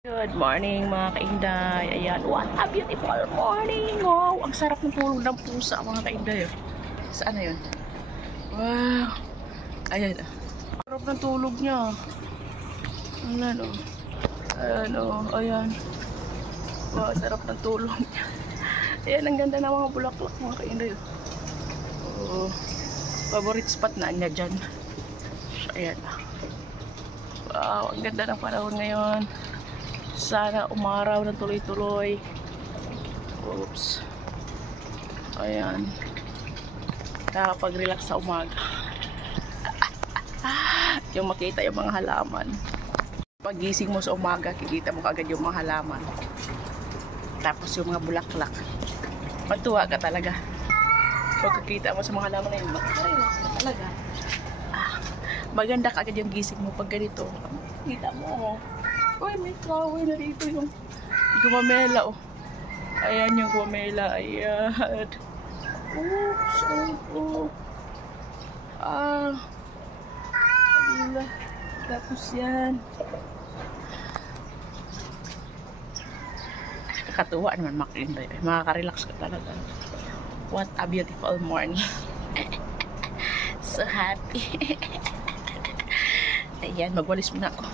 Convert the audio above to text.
Good morning mga kainday. Ayan, what a beautiful morning. Wow, ang sarap ng tulog ng pusa mga kainday. Saan na yun? Wow. Ayan. Sarap ng tulog niya. Ayan o. Ayan o. Ayan. Wow, sarap ng tulog niya. Ayan, ang ganda ng mga bulaklak mga kainday. Oh, favorite spot na niya dyan. Ayan. Wow, ang ganda ng panahon ngayon. Sana umaraw ng tuloy-tuloy. Oops. Ayan. Nakapag-relax sa umaga. Yung makita yung mga halaman. Pag-gising mo sa umaga, kikita mo kagad yung mga halaman. Tapos yung mga bulaklak. Matuwa ka talaga. Pagkakita mo sa mga halaman na yun, makaka-relax ka talaga. Maganda kagad yung gising mo pag ganito. Kita mo. Uy, may flower na dito yung gumamela, oh. Ayan yung gumamela, ayan. Oops, oh. Alila. Tapos yan. Kakatuwa naman makinday. Makaka-relax ka talaga. What a beautiful morning. So happy. Ayan, magwalis muna ako.